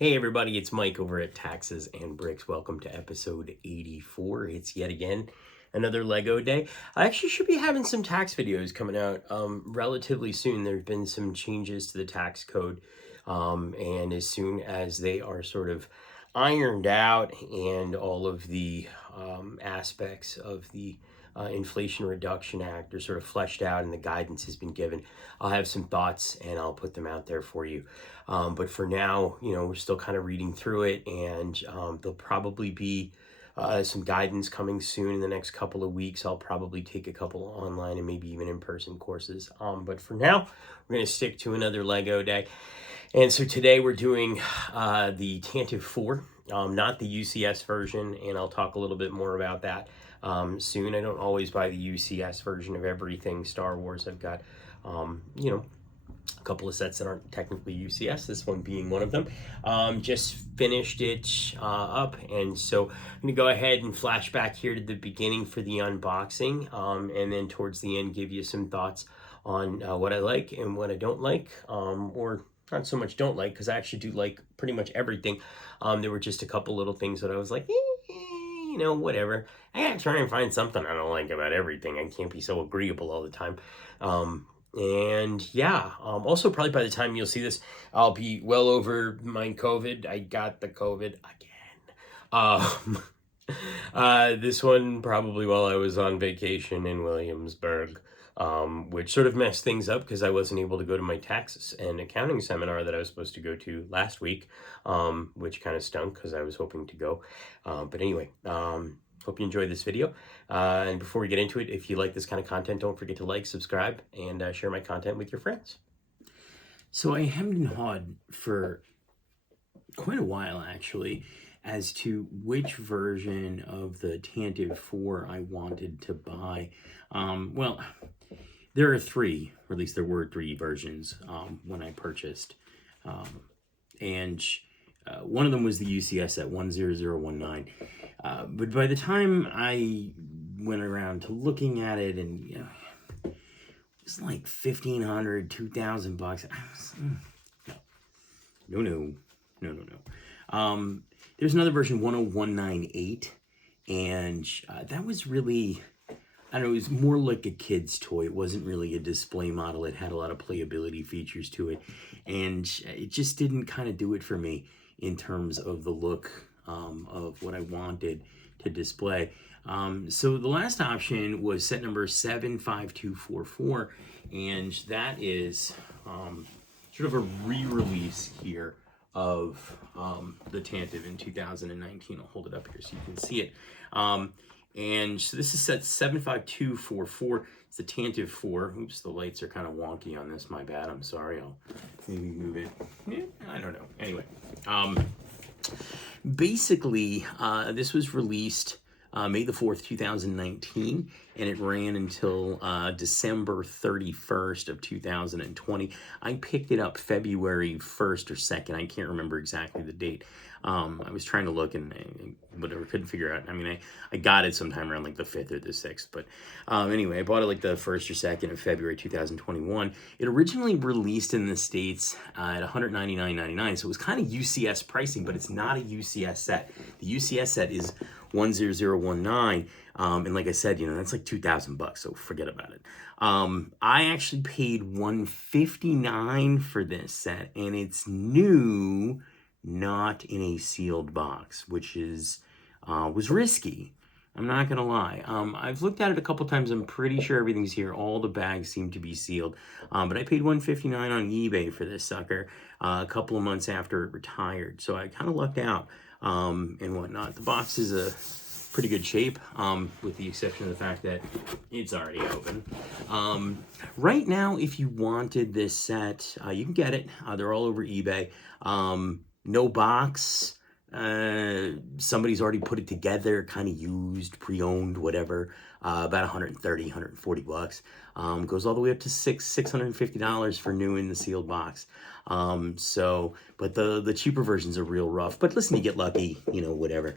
Hey everybody, it's Mike over at Taxes and Bricks. Welcome to episode 84. It's yet again another Lego day. I actually should be having some tax videos coming out relatively soon. There have been some changes to the tax code, and as soon as they are sort of ironed out and all of the aspects of the Inflation Reduction Act are sort of fleshed out and the guidance has been given, I'll have some thoughts and I'll put them out there for you. But for now, we're still kind of reading through it, and there'll probably be some guidance coming soon in the next couple of weeks. I'll probably take a couple of online and maybe even in-person courses. But for now, we're going to stick to another Lego day. And so today we're doing the Tantive 4, not the UCS version, and I'll talk a little bit more about that soon. I don't always buy the UCS version of everything Star Wars. I've got, a couple of sets that aren't technically UCS, this one being one of them. Just finished it up, and so I'm going to go ahead and flash back here to the beginning for the unboxing, and then towards the end give you some thoughts on what I like and what I don't like, or not so much don't like, because I actually do like pretty much everything. There were just a couple little things that I was like, whatever. I gotta try and find something I don't like about everything. I can't be so agreeable all the time. Also probably by the time you'll see this, I'll be well over my COVID. I got the COVID again. This one probably while I was on vacation in Williamsburg, which sort of messed things up because I wasn't able to go to my tax and accounting seminar that I was supposed to go to last week, which kind of stunk because I was hoping to go. But anyway, hope you enjoyed this video. And before we get into it, if you like this kind of content, don't forget to like, subscribe, and share my content with your friends. So I hemmed and hawed for quite a while, actually, as to which version of the Tantive 4 I wanted to buy. Well, there are three, or at least there were three versions when I purchased. And one of them was the UCS at 10019. But by the time I went around to looking at it, and it was like $1,500, $2,000. I was, no. There's another version, 10198, and that was really, I don't know, it was more like a kid's toy. It wasn't really a display model. It had a lot of playability features to it, and it just didn't kind of do it for me in terms of the look of what I wanted to display. So the last option was set number 75244, and that is sort of a re-release here of the Tantive in 2019. I'll hold it up here so you can see it. And so this is set 75244. It's the Tantive 4. Oops, the lights are kind of wonky on this. My bad. I'm sorry. I'll maybe move it. I don't know. Anyway, basically, this was released May the 4th, 2019, and it ran until December 31st of 2020. I picked it up February 1st or 2nd. I can't remember exactly the date. I was trying to look and whatever, couldn't figure out. I mean, I got it sometime around like the 5th or the 6th. But anyway, I bought it like the 1st or 2nd of February 2021. It originally released in the States at $199.99. So it was kind of UCS pricing, but it's not a UCS set. The UCS set is 10019, and like I said, that's like $2,000, so forget about it. I actually paid $159 for this set, and it's new, not in a sealed box, which is was risky. I'm not gonna lie. I've looked at it a couple times. I'm pretty sure everything's here. All the bags seem to be sealed, but I paid $159 on eBay for this sucker a couple of months after it retired, so I kind of lucked out. And whatnot. The box is a pretty good shape, with the exception of the fact that it's already open. Right now, if you wanted this set, you can get it. They're all over eBay. No box. Somebody's already put it together, kind of used, pre-owned, whatever. About $130, $140. Goes all the way up to $650 for new in the sealed box. But the cheaper versions are real rough. But listen, you get lucky, whatever.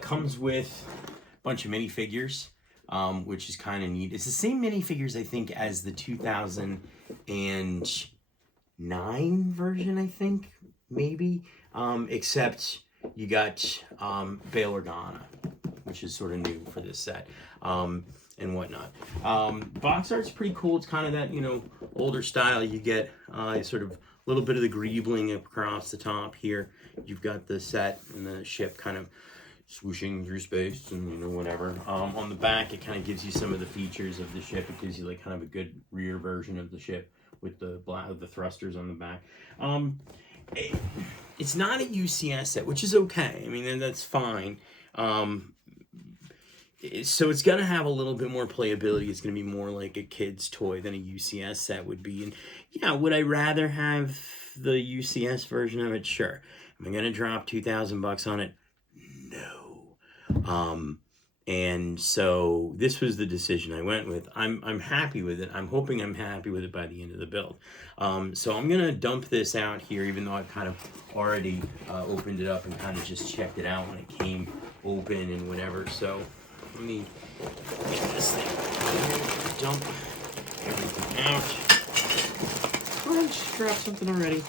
Comes with a bunch of minifigures, which is kind of neat. It's the same minifigures, I think, as the 2009 9 version, I think, maybe. Except you got Bail Organa, which is sort of new for this set, and whatnot. Box art's pretty cool. It's kind of that, older style. You get sort of a little bit of the greebling across the top here. You've got the set and the ship kind of swooshing through space and whatever. On the back, it kind of gives you some of the features of the ship. It gives you like kind of a good rear version of the ship with the thrusters on the back. It's not a UCS set, which is okay. I mean, that's fine. So it's going to have a little bit more playability. It's going to be more like a kid's toy than a UCS set would be. And yeah, would I rather have the UCS version of it? Sure. Am I going to drop $2,000 on it? No. And so this was the decision I went with. I'm happy with it. I'm hoping I'm happy with it by the end of the build. So I'm gonna dump this out here, even though I've kind of already opened it up and kind of just checked it out when it came open and whatever. So let me get this thing, dump everything out. Oh, I just dropped something already.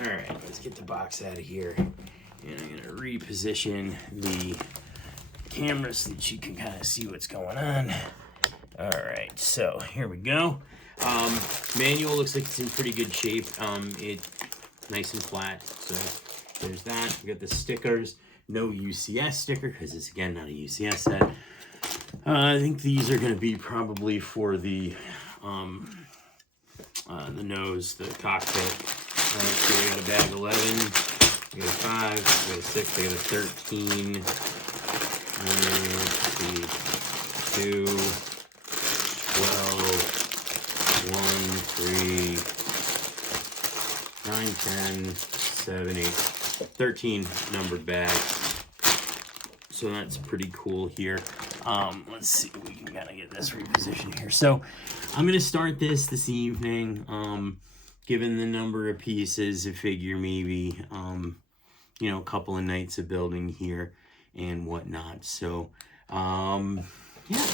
All right, let's get the box out of here. And I'm gonna reposition the camera so that you can kind of see what's going on. All right, so here we go. Manual looks like it's in pretty good shape. It's nice and flat, so there's that. We got the stickers. No UCS sticker because it's again not a UCS set. I think these are going to be probably for the nose, the cockpit. So we got a bag 11, we got a 5, we got a 6, we got a 13. Let's see, 2, 12, 1, 3, 9, 10, 7, 8, 13 numbered bags. So that's pretty cool here. Let's see, we can kind of get this repositioned here. So I'm going to start this evening. Given the number of pieces, I figure maybe, a couple of nights of building here and whatnot. So, yeah,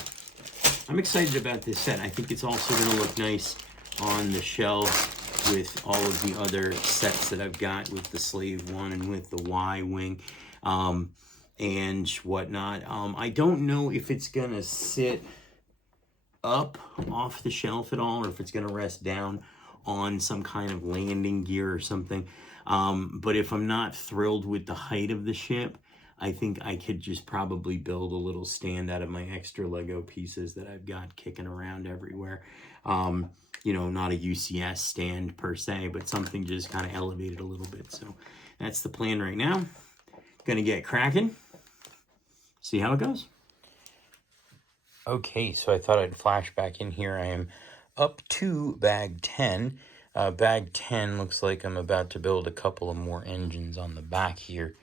I'm excited about this set. I think it's also going to look nice on the shelves with all of the other sets that I've got with the Slave One and with the Y-Wing and whatnot. I don't know if it's going to sit up off the shelf at all or if it's going to rest down on some kind of landing gear or something. But if I'm not thrilled with the height of the ship, I think I could just probably build a little stand out of my extra Lego pieces that I've got kicking around everywhere. Not a UCS stand per se, but something just kind of elevated a little bit. So that's the plan right now. Gonna get cracking. See how it goes. Okay, so I thought I'd flash back in here. I am up to bag 10. Bag 10 looks like I'm about to build a couple of more engines on the back here.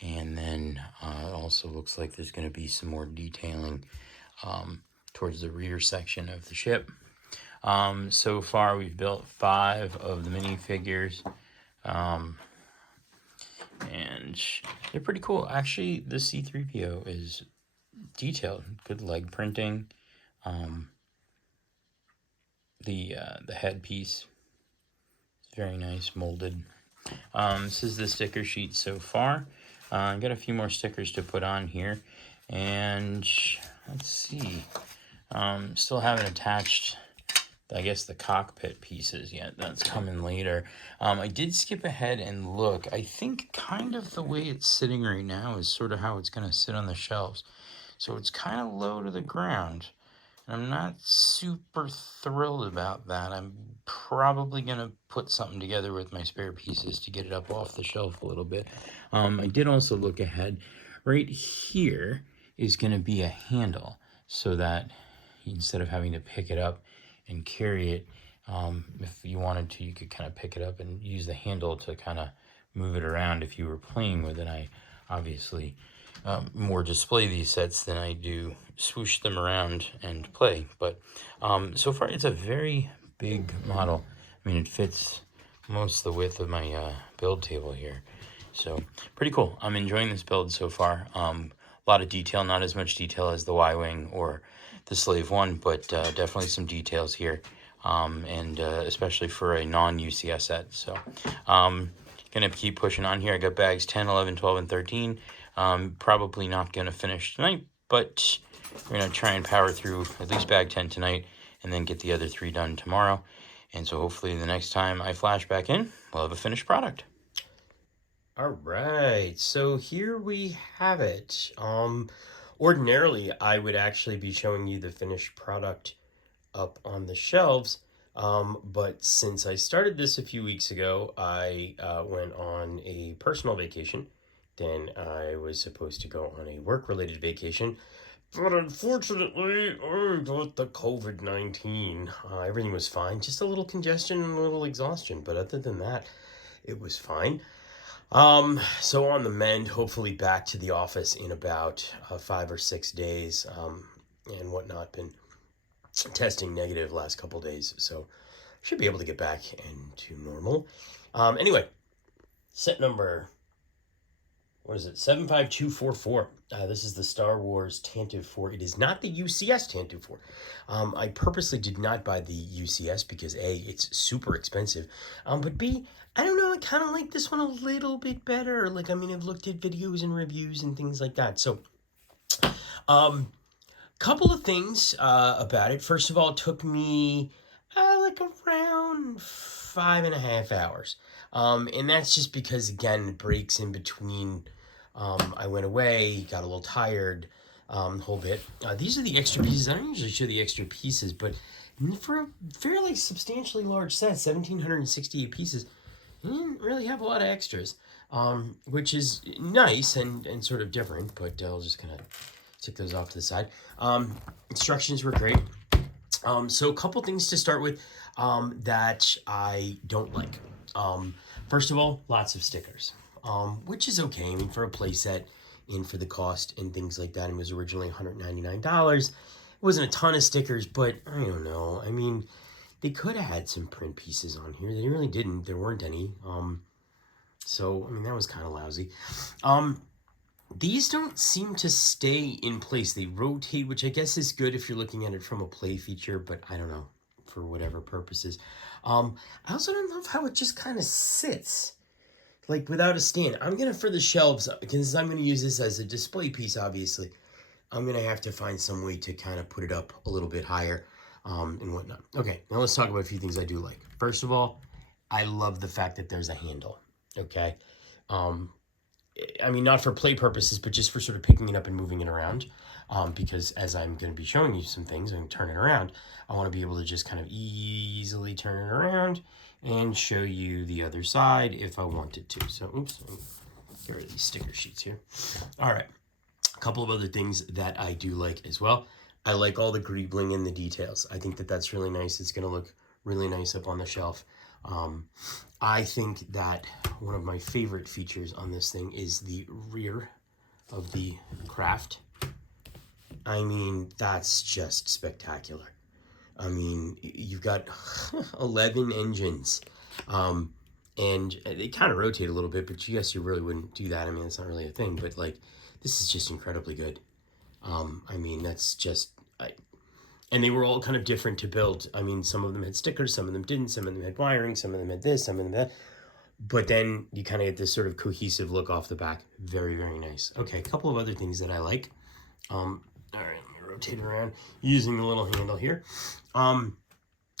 And then it also looks like there's going to be some more detailing towards the rear section of the ship. So far, we've built 5 of the minifigures. And they're pretty cool. Actually, the C-3PO is detailed. Good leg printing. The headpiece is very nice, molded. This is the sticker sheet so far. I've got a few more stickers to put on here. And let's see. Still haven't attached, I guess, the cockpit pieces yet. That's coming later. I did skip ahead and look. I think kind of the way it's sitting right now is sort of how it's going to sit on the shelves. So it's kind of low to the ground. And I'm not super thrilled about that. I'm probably going to put something together with my spare pieces to get it up off the shelf a little bit. I did also look ahead. Right here is going to be a handle so that instead of having to pick it up and carry it, if you wanted to, you could kind of pick it up and use the handle to kind of move it around if you were playing with it. I obviously more display these sets than I do swoosh them around and play. But so far, it's a very big model. I mean, it fits most of the width of my build table here. So pretty cool. I'm enjoying this build so far. A lot of detail, not as much detail as the Y-Wing or the Slave One, but definitely some details here. and especially for a non-UCS set. So gonna keep pushing on here. I got bags 10, 11, 12, and 13. Probably not gonna finish tonight, but we're gonna try and power through at least bag 10 tonight and then get the other 3 done tomorrow. And so hopefully the next time I flash back in, we'll have a finished product. All right, so here we have it. Ordinarily, I would actually be showing you the finished product up on the shelves, but since I started this a few weeks ago, I went on a personal vacation. Then I was supposed to go on a work-related vacation, but unfortunately, I got the COVID-19. Everything was fine, just a little congestion and a little exhaustion, but other than that, it was fine. So on the mend, hopefully back to the office in about 5 or 6 days, and whatnot. Been testing negative last couple days, so should be able to get back into normal. Anyway, set number, what is it? 75244. This is the Star Wars Tantive 4. It is not the UCS Tantive 4. I purposely did not buy the UCS because A, it's super expensive, but B, I don't know, I kind of like this one a little bit better. Like, I mean, I've looked at videos and reviews and things like that. So, couple of things about it. First of all, it took me like around 5.5 hours. And that's just because, again, breaks in between. I went away, got a little tired, a whole bit. These are the extra pieces. I don't usually show the extra pieces, but for a fairly substantially large set, 1,768 pieces, I didn't really have a lot of extras, which is nice and sort of different, but I'll just kind of take those off to the side. Instructions were great. So a couple things to start with that I don't like. First of all, lots of stickers, which is okay. I mean, for a playset and for the cost and things like that, it was originally $199. It wasn't a ton of stickers, but I don't know. I mean, they could have had some print pieces on here. They really didn't. There weren't any. So, I mean, that was kind of lousy. These don't seem to stay in place. They rotate, which I guess is good if you're looking at it from a play feature, but I don't know, for whatever purposes. I also don't love how it just kind of sits, like without a stand. I'm going to, for the shelves, because I'm going to use this as a display piece, obviously, I'm going to have to find some way to kind of put it up a little bit higher and whatnot. Okay, now let's talk about a few things I do like. First of all, I love the fact that there's a handle, okay? I mean, not for play purposes, but just for sort of picking it up and moving it around. Because as I'm going to be showing you some things and turn it around, I want to be able to just kind of easily turn it around and show you the other side if I wanted to. So, oops, get rid of these sticker sheets here. All right, a couple of other things that I do like as well. I like all the greebling in the details. I think that that's really nice. It's going to look really nice up on the shelf. I think that one of my favorite features on this thing is the rear of the craft. I mean, that's just spectacular. I mean, you've got 11 engines, and they kind of rotate a little bit, but yes, you really wouldn't do that. I mean, that's not really a thing, but like, this is just incredibly good. I mean, that's just, and they were all kind of different to build. I mean, some of them had stickers, some of them didn't, some of them had wiring, some of them had this, some of them had that. But then you kind of get this sort of cohesive look off the back. Very, very nice. Okay, a couple of other things that I like. All right, let me rotate it around using the little handle here.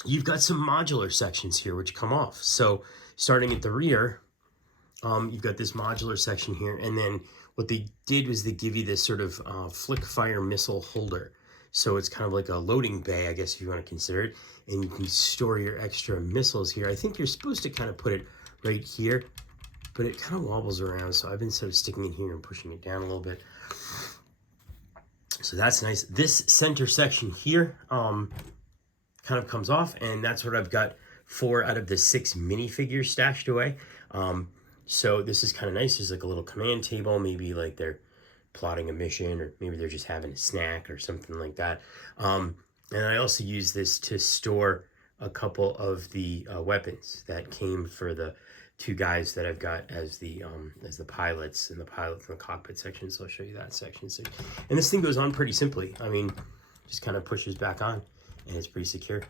You've got some modular sections here which come off. So starting at the rear, you've got this modular section here. And then what they did was they give you this sort of flick fire missile holder. So it's kind of like a loading bay, I guess, if you want to consider it. And you can store your extra missiles here. I think you're supposed to kind of put it right here, but it kind of wobbles around. So I've been sort of sticking it here and pushing it down a little bit. So that's nice. This center section here kind of comes off, and that's what I've got 4 out of the 6 minifigures stashed away. So this is kind of nice. There's like a little command table, maybe like they're plotting a mission, or maybe they're just having a snack or something like that. And I also use this to store a couple of the weapons that came for the 2 guys that I've got as the pilots in the cockpit section. So I'll show you that section. So, and this thing goes on pretty simply. I mean, just kind of pushes back on, and it's pretty secure.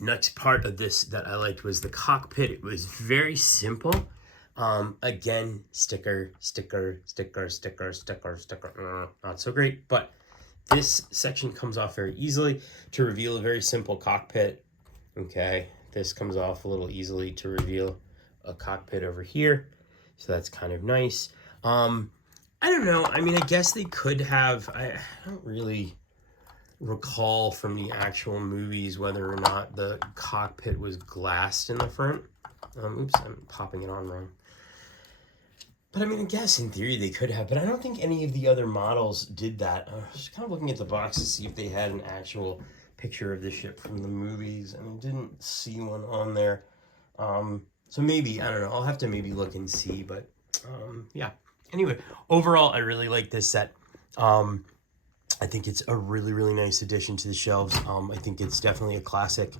Next part of this that I liked was the cockpit. It was very simple. Again, sticker, sticker, sticker, sticker, sticker, sticker. Not so great, but this section comes off very easily to reveal a very simple cockpit. Okay, this comes off a little easily to reveal a cockpit over here. So that's kind of nice. I don't know. I mean, I guess they could have, I don't really recall from the actual movies whether or not the cockpit was glassed in the front. Oops, I'm popping it on wrong. But I mean, I guess in theory they could have, but I don't think any of the other models did that. I was just kind of looking at the box to see if they had an actual picture of the ship from the movies, and I didn't see one on there. So maybe, I don't know, I'll have to maybe look and see, but yeah. Anyway, overall, I really like this set. I think it's a really, really nice addition to the shelves. I think it's definitely a classic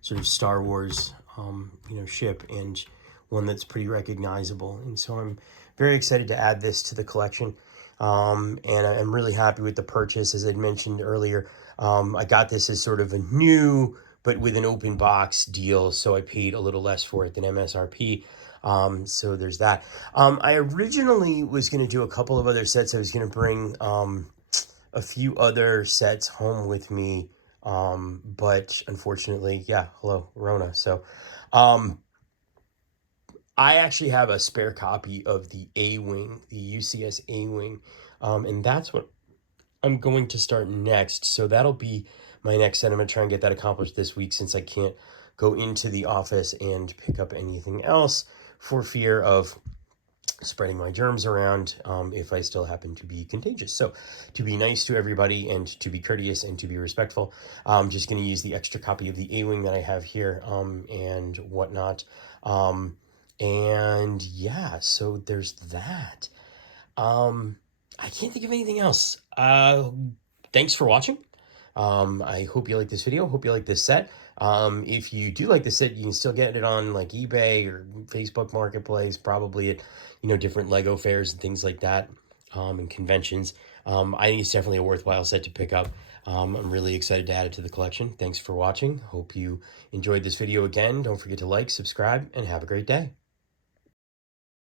sort of Star Wars, ship, and one that's pretty recognizable. And so I'm very excited to add this to the collection. And I'm really happy with the purchase. As I mentioned earlier, I got this as sort of a new, but with an open box deal. So I paid a little less for it than MSRP. So there's that. I originally was going to do a couple of other sets. I was going to bring a few other sets home with me, but unfortunately, yeah, hello, Rona. So I actually have a spare copy of the A-Wing, the UCS A-Wing, and that's what I'm going to start next. So that'll be my next set. I'm going to try and get that accomplished this week since I can't go into the office and pick up anything else for fear of spreading my germs around if I still happen to be contagious. So to be nice to everybody and to be courteous and to be respectful, I'm just going to use the extra copy of the A-Wing that I have here and whatnot. And yeah, so there's that. I can't think of anything else. Thanks for watching. I hope you like this video. Hope you like this set. If you do like this set, you can still get it on like eBay or Facebook Marketplace, probably at, different Lego fairs and things like that, and conventions. I think it's definitely a worthwhile set to pick up. I'm really excited to add it to the collection. Thanks for watching. Hope you enjoyed this video again. Don't forget to like, subscribe, and have a great day.